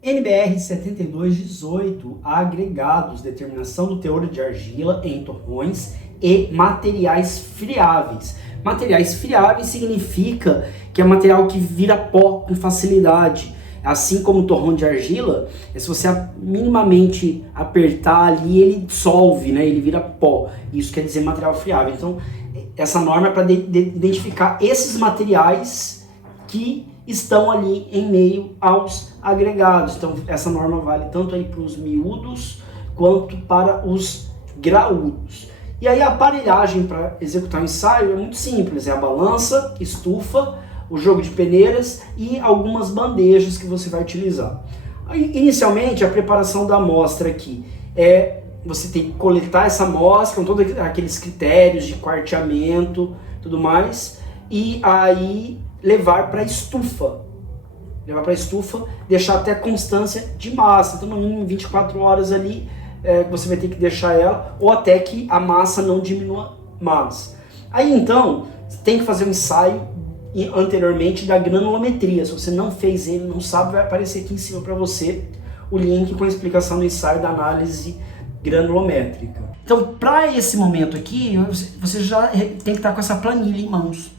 NBR 7218, agregados, determinação do teor de argila em torrões e materiais friáveis. Materiais friáveis significa que é material que vira pó com facilidade. Assim como o torrão de argila, se você minimamente apertar ali, ele dissolve, né? Ele vira pó. Isso quer dizer material friável. Então, essa norma é para identificar esses materiais que estão ali em meio aos agregados. Então, essa norma vale tanto aí para os miúdos quanto para os graúdos. E aí a aparelhagem para executar o ensaio é muito simples, é a balança, estufa, o jogo de peneiras e algumas bandejas que você vai utilizar. Inicialmente, a preparação da amostra aqui é você tem que coletar essa amostra com todos aqueles critérios de quarteamento, tudo mais, e aí levar para a estufa. Deixar até a constância de massa. Então, no mínimo 24 horas ali, você vai ter que deixar ela, ou até que a massa não diminua mais. Aí, então, tem que fazer um ensaio anteriormente da granulometria. Se você não fez ele, não sabe, vai aparecer aqui em cima para você o link com a explicação do ensaio da análise granulométrica. Então, para esse momento aqui, você já tem que estar com essa planilha em mãos.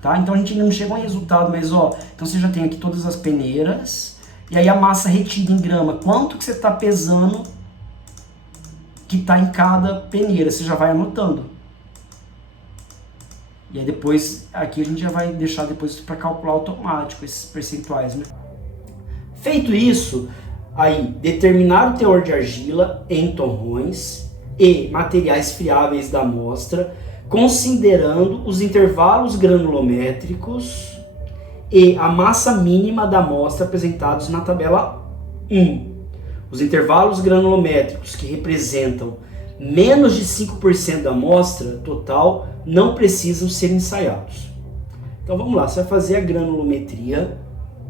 Tá? Então a gente não chegou em resultado, mas ó, então você já tem aqui todas as peneiras, e aí a massa retida em grama, quanto que você está pesando que está em cada peneira, você já vai anotando. E aí depois, aqui a gente já vai deixar depois para calcular automático esses percentuais, né? Feito isso, aí determinar o teor de argila em torrões e materiais friáveis da amostra, considerando os intervalos granulométricos e a massa mínima da amostra apresentados na tabela 1. Os intervalos granulométricos que representam menos de 5% da amostra total não precisam ser ensaiados. Então vamos lá, você vai fazer a granulometria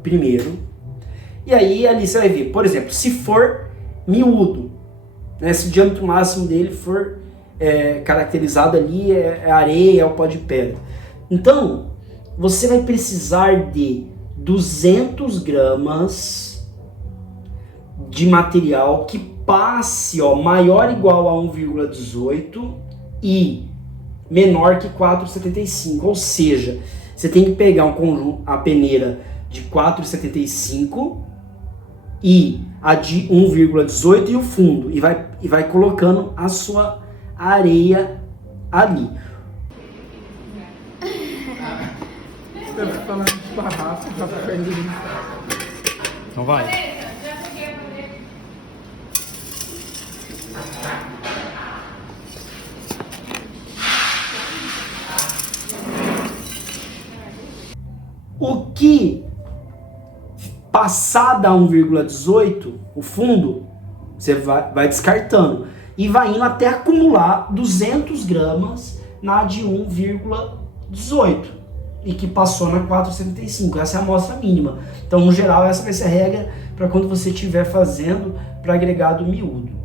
primeiro, e aí ali você vai ver, por exemplo, se for miúdo, né, se o diâmetro máximo dele for caracterizado ali, é areia, é o pó de pedra. Então, você vai precisar de 200 gramas de material que passe maior ou igual a 1,18 e menor que 4,75. Ou seja, você tem que pegar um conjunto, a peneira de 4,75 e a de 1,18 e o fundo, e vai colocando a sua areia ali. Você vai falando de barraco, tá perdendo. Então vai. O que passar da 1,18, o fundo, você vai descartando. E vai indo até acumular 200 gramas na de 1,18 e que passou na 4,75. Essa é a amostra mínima. Então, no geral, essa vai ser a regra para quando você estiver fazendo para agregado miúdo.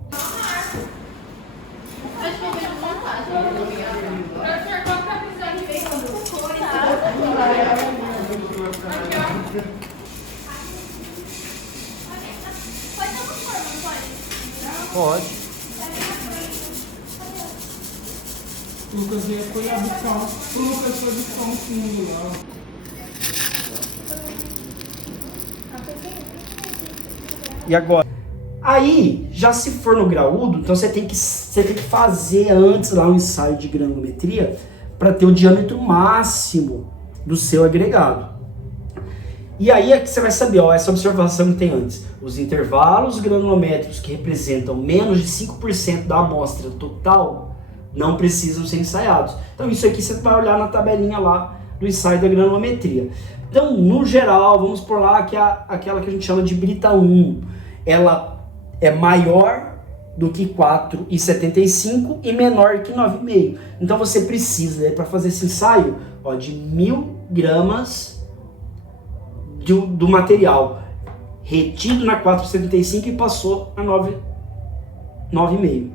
Pode. O Lucas foi buscar um fundo lá. E agora? Aí, já se for no graúdo, então você tem que fazer antes lá um ensaio de granulometria para ter o diâmetro máximo do seu agregado. E aí é que você vai saber, essa observação que tem antes. Os intervalos granulométricos que representam menos de 5% da amostra total não precisam ser ensaiados. Então isso aqui você vai olhar na tabelinha lá do ensaio da granulometria. Então, no geral, vamos por lá que aquela que a gente chama de Brita 1, ela é maior do que 4,75 e menor que 9,5. Então você precisa, para fazer esse ensaio, de 1.000 gramas do material retido na 4,75 e passou na 9,5.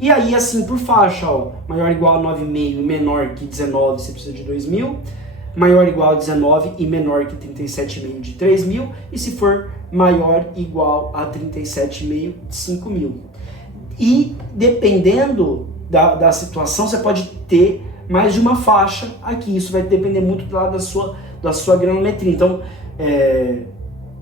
E aí, assim, por faixa, maior ou igual a 9,5 e menor que 19, você precisa de 2.000. Maior ou igual a 19 e menor que 37,5 de 3.000. E se for maior ou igual a 37,5 de 5 mil. E dependendo da situação, você pode ter mais de uma faixa aqui. Isso vai depender muito da sua granometria. Então,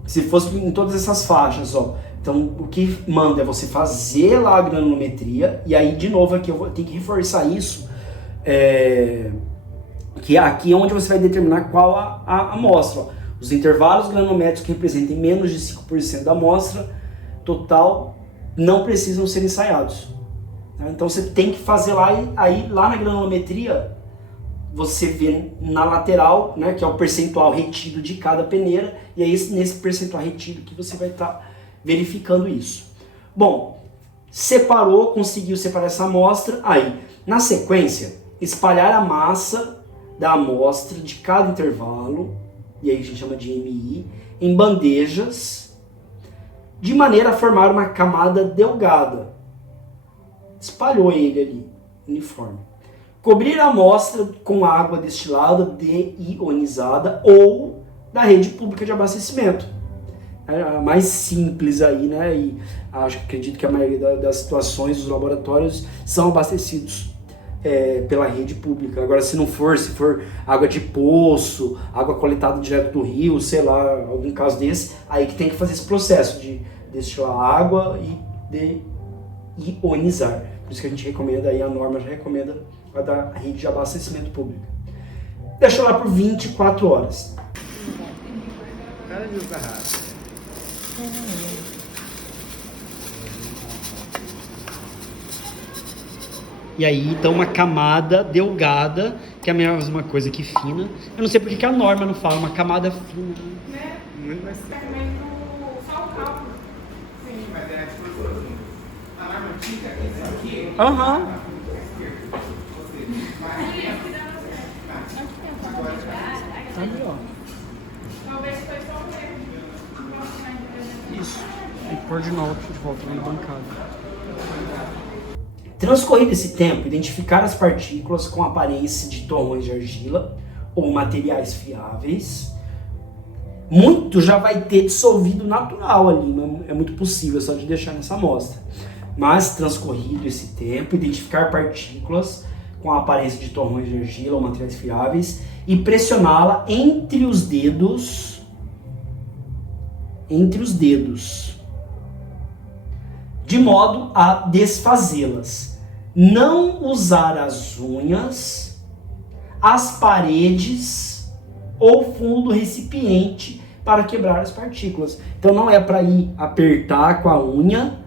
se fosse em todas essas faixas, ó. Então, o que manda é você fazer lá a granometria. E aí, de novo, aqui eu tenho que reforçar isso. Que aqui é onde você vai determinar qual a amostra. Ó. Os intervalos granométricos que representem menos de 5% da amostra total não precisam ser ensaiados. Tá? Então você tem que fazer lá na granometria, você vê na lateral, né, que é o percentual retido de cada peneira, e é nesse percentual retido que você vai estar verificando isso. Bom, conseguiu separar essa amostra, aí, na sequência, espalhar a massa da amostra de cada intervalo, e aí a gente chama de MI, em bandejas, de maneira a formar uma camada delgada. Espalhou ele ali, uniforme. Cobrir a amostra com água destilada deionizada ou da rede pública de abastecimento. É a mais simples aí, né? E acredito que a maioria das situações, os laboratórios são abastecidos pela rede pública. Agora, se for água de poço, água coletada direto do rio, sei lá, algum caso desse, aí que tem que fazer esse processo de destilar água e deionizar. Por isso que a gente recomenda, aí a norma já recomenda a da rede de abastecimento público. Deixa lá por 24 horas. Cara de garrafa. E aí, então, uma camada delgada, que é a mesma coisa que fina. Eu não sei porque que a norma não fala uma camada fina. Né? Muito mais Tá comendo só o cálculo. sim, mas é tipo a norma tinta, isso aqui. Aham. Ali, ó. Talvez foi só o erro. Isso. E pôr de novo de volta na bancada. Transcorrido esse tempo, identificar as partículas com aparência de torrões de argila ou materiais fiáveis. Muito já vai ter dissolvido natural ali, não é muito possível só de deixar nessa amostra. Mas transcorrido esse tempo, identificar partículas com a aparência de torrões de argila ou materiais fiáveis e pressioná-la entre os dedos, de modo a desfazê-las. Não usar as unhas, as paredes ou fundo do recipiente para quebrar as partículas. Então não é para ir apertar com a unha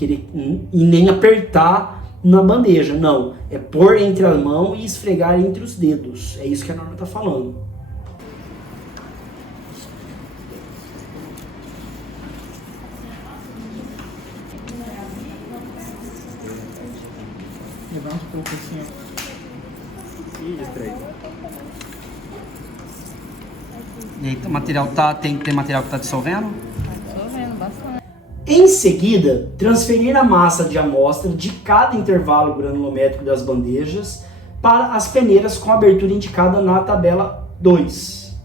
e nem apertar na bandeja, não. É pôr entre a mão e esfregar entre os dedos. É isso que a norma está falando. Levar uns poucos assim, ó. E distrai. E aí, o material tem material que está dissolvendo? Dissolvendo bastante. Em seguida, transferir a massa de amostra de cada intervalo granulométrico das bandejas para as peneiras com a abertura indicada na tabela 2.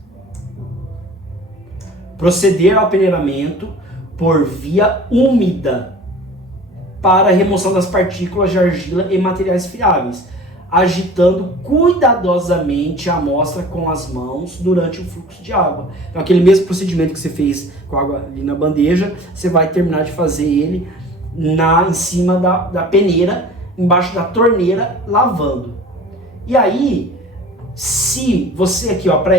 Proceder ao peneiramento por via úmida para a remoção das partículas de argila e materiais fiáveis, agitando cuidadosamente a amostra com as mãos durante o fluxo de água. Então, aquele mesmo procedimento que você fez com a água ali na bandeja, você vai terminar de fazer ele em cima da peneira, embaixo da torneira, lavando. E aí, se você aqui, ó, para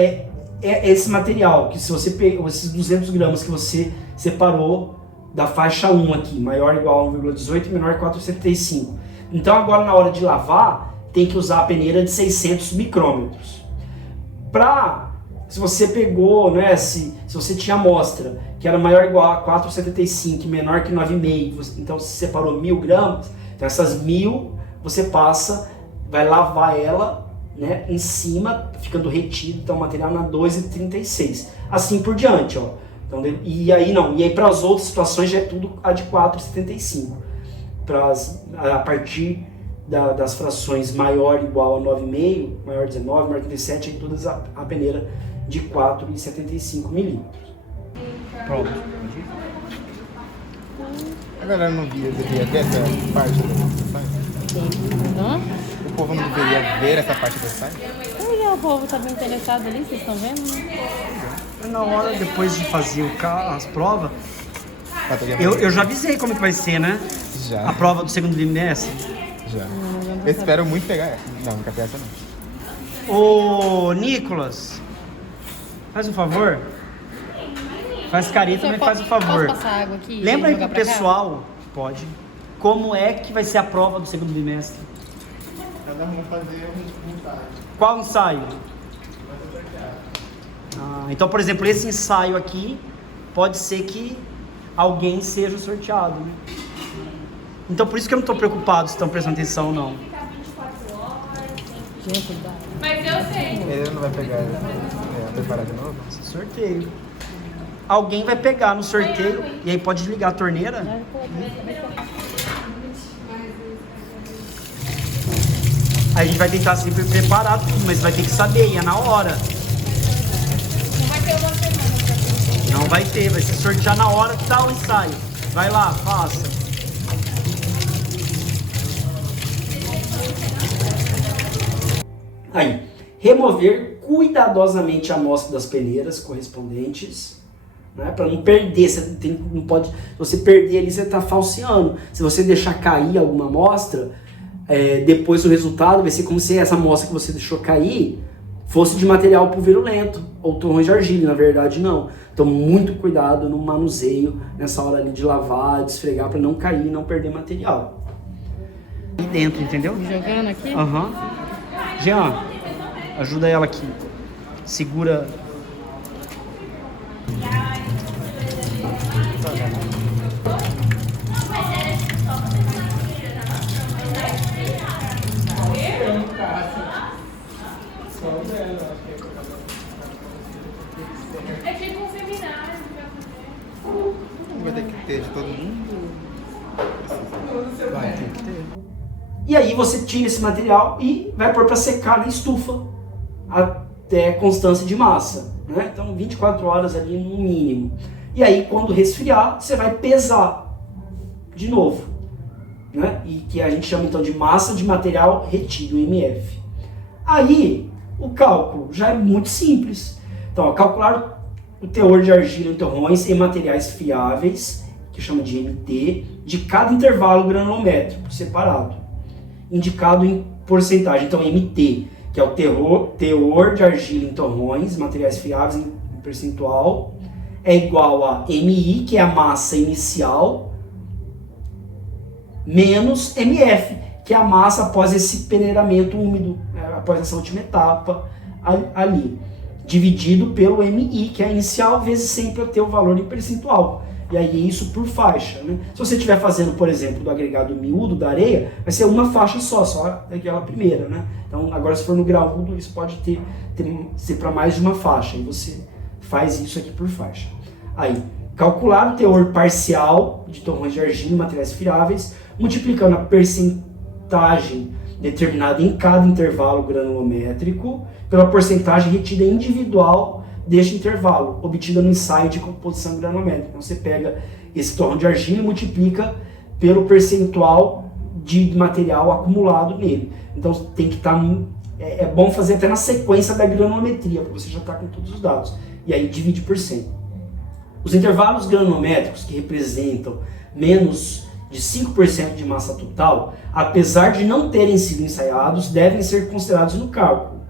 esse material, que se você pegou esses 200 gramas que você separou da faixa 1 aqui, maior ou igual a 1,18 e menor que 4,75. Então, agora na hora de lavar, tem que usar a peneira de 600 micrômetros. Se você pegou, né, se você tinha amostra que era maior ou igual a 4,75 e menor que 9,5, então você separou 1.000 gramas, então essas 1.000 você vai lavar ela, né, em cima, ficando retido, então o material na 2,36. Assim por diante, ó. Então, e aí para as outras situações já é tudo a de 4,75. A partir das frações maior ou igual a 9,5, maior 19, maior 37, aí todas a peneira de 4,75 milímetros. Pronto. A galera não deveria ver essa parte do site? Hã? O povo não deveria ver essa parte do site? Por que o povo tá bem interessado ali, vocês estão vendo, né? Na hora, depois de fazer as provas, Bateria eu já avisei como que vai ser, né? Já. A prova do segundo bimestre. Já. Eu espero muito pegar essa. Não, nunca pegar essa não. Ô, Nicolas, faz um favor. Faz careta, mas faz um favor. Posso passar água aqui? Lembra aí Jogar pro pra cá? pessoal, pode, como é que vai ser a prova do segundo bimestre. Nós vamos fazer um ensaio. Qual ensaio? Então, por exemplo, esse ensaio aqui, pode ser que alguém seja sorteado, né? Então, por isso que eu não estou preocupado se estão prestando atenção ou não. Mas eu sei. Ele não vai pegar preparar de novo? Sorteio. Alguém vai pegar no sorteio e aí pode desligar a torneira. Aí a gente vai tentar sempre preparar tudo, mas vai ter que saber, e é na hora. Não vai ter uma semana pra fazer. Não vai ter, vai ser sortear na hora que tá o ensaio. Vai lá, faça. Aí, remover cuidadosamente a amostra das peneiras correspondentes, né, para não perder. Não pode, se você perder ali, você está falseando. Se você deixar cair alguma amostra, depois o resultado vai ser como se essa amostra que você deixou cair fosse de material pulverulento ou torrões de argila. Na verdade, não. Então, muito cuidado no manuseio nessa hora ali de lavar, de esfregar, para não cair e não perder material. Aí dentro, entendeu? Jogando aqui? Aham. Jean, ajuda ela aqui. Segura. É tipo um seminário pra fazer. Vai ter que ter de todo mundo? Vai ter que ter. E aí você tira esse material e vai pôr para secar na estufa até constância de massa, né? Então 24 horas ali no mínimo. E aí quando resfriar, você vai pesar de novo, né? E que a gente chama então de massa de material retido, MF. Aí o cálculo já é muito simples. Então, calcular o teor de argila em torrões em materiais fiáveis, que chama de MT, de cada intervalo granulométrico separado, indicado em porcentagem. Então, MT, que é o teor de argila em torrões, materiais fiáveis em percentual, é igual a MI, que é a massa inicial, menos MF, que é a massa após esse peneiramento úmido, após essa última etapa ali, dividido pelo MI, que é a inicial, vezes sempre o teu valor em percentual. E aí isso por faixa, né? Se você estiver fazendo, por exemplo, do agregado miúdo da areia, vai ser uma faixa só aquela primeira, né? Então, agora se for no graúdo, isso pode ser para mais de uma faixa, e você faz isso aqui por faixa. Aí, calcular o teor parcial de torrões de argila em materiais fiáveis, multiplicando a percentagem determinada em cada intervalo granulométrico pela porcentagem retida individual deste intervalo, obtida no ensaio de composição granulométrica. Então você pega esse torrão de argila e multiplica pelo percentual de material acumulado nele. Então tem que estar... É bom fazer até na sequência da granulometria, porque você já está com todos os dados. E aí divide por 100. Os intervalos granulométricos, que representam menos de 5% de massa total, apesar de não terem sido ensaiados, devem ser considerados no cálculo,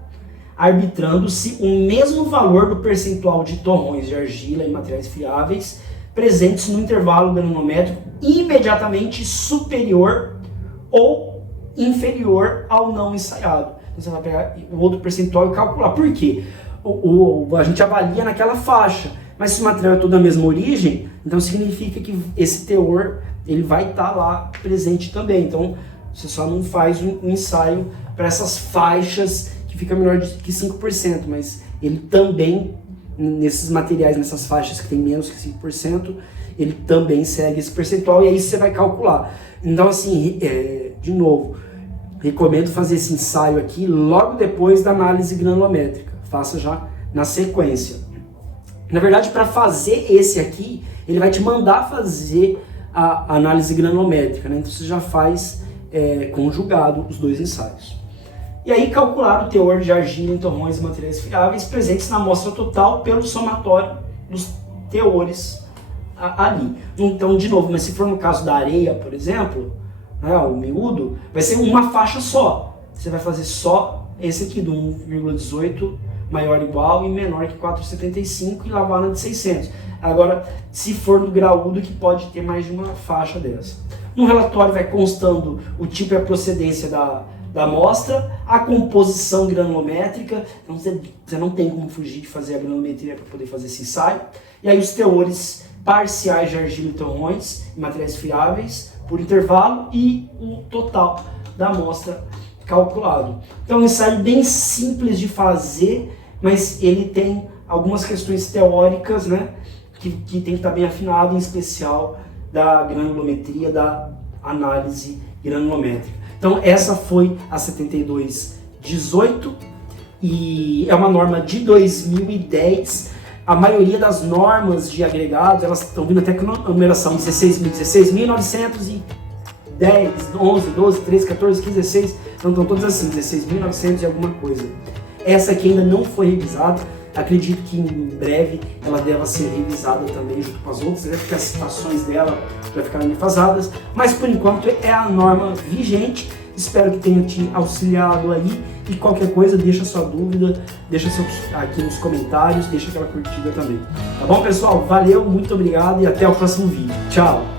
arbitrando-se o mesmo valor do percentual de torrões de argila e materiais fiáveis presentes no intervalo granulométrico imediatamente superior ou inferior ao não ensaiado. Então você vai pegar o outro percentual e calcular. Por quê? A gente avalia naquela faixa, mas se o material é todo da mesma origem, então significa que esse teor ele vai estar lá presente também. Então você só não faz um ensaio para essas faixas que fica menor que 5%, mas ele também, nesses materiais, nessas faixas que tem menos que 5%, ele também segue esse percentual, e aí você vai calcular. Então assim, de novo, recomendo fazer esse ensaio aqui logo depois da análise granulométrica. Faça já na sequência. Na verdade, para fazer esse aqui, ele vai te mandar fazer a análise granulométrica, né? Então você já faz conjugado os dois ensaios. E aí calcular o teor de argila em torrões e materiais friáveis presentes na amostra total pelo somatório dos teores ali. Então, de novo, mas se for no caso da areia, por exemplo, né, o miúdo, vai ser uma faixa só. Você vai fazer só esse aqui do 1,18 maior ou igual e menor que 4,75 e lavar na de 600. Agora, se for no graúdo, que pode ter mais de uma faixa dessa. No relatório vai constando o tipo e a procedência da amostra, a composição granulométrica, então você não tem como fugir de fazer a granulometria para poder fazer esse ensaio, e aí os teores parciais de argila e torrões e materiais friáveis por intervalo e o total da amostra calculado. Então é um ensaio bem simples de fazer, mas ele tem algumas questões teóricas, né, que tem que estar bem afinado, em especial da granulometria, da análise granulométrica. Então essa foi a 7218 e é uma norma de 2010. A maioria das normas de agregados, elas estão vindo até com a numeração 16.910, 11, 12, 13, 14, 15, 16, então estão todas assim, 16.900 e alguma coisa. Essa aqui ainda não foi revisada, acredito que em breve ela deva ser revisada também junto com as outras, né, porque as citações dela vai ficar defasadas, mas por enquanto é a norma vigente. Espero que tenha te auxiliado aí e qualquer coisa deixa sua dúvida, deixa aqui nos comentários, deixa aquela curtida também. Tá bom, pessoal? Valeu, muito obrigado e até o próximo vídeo. Tchau!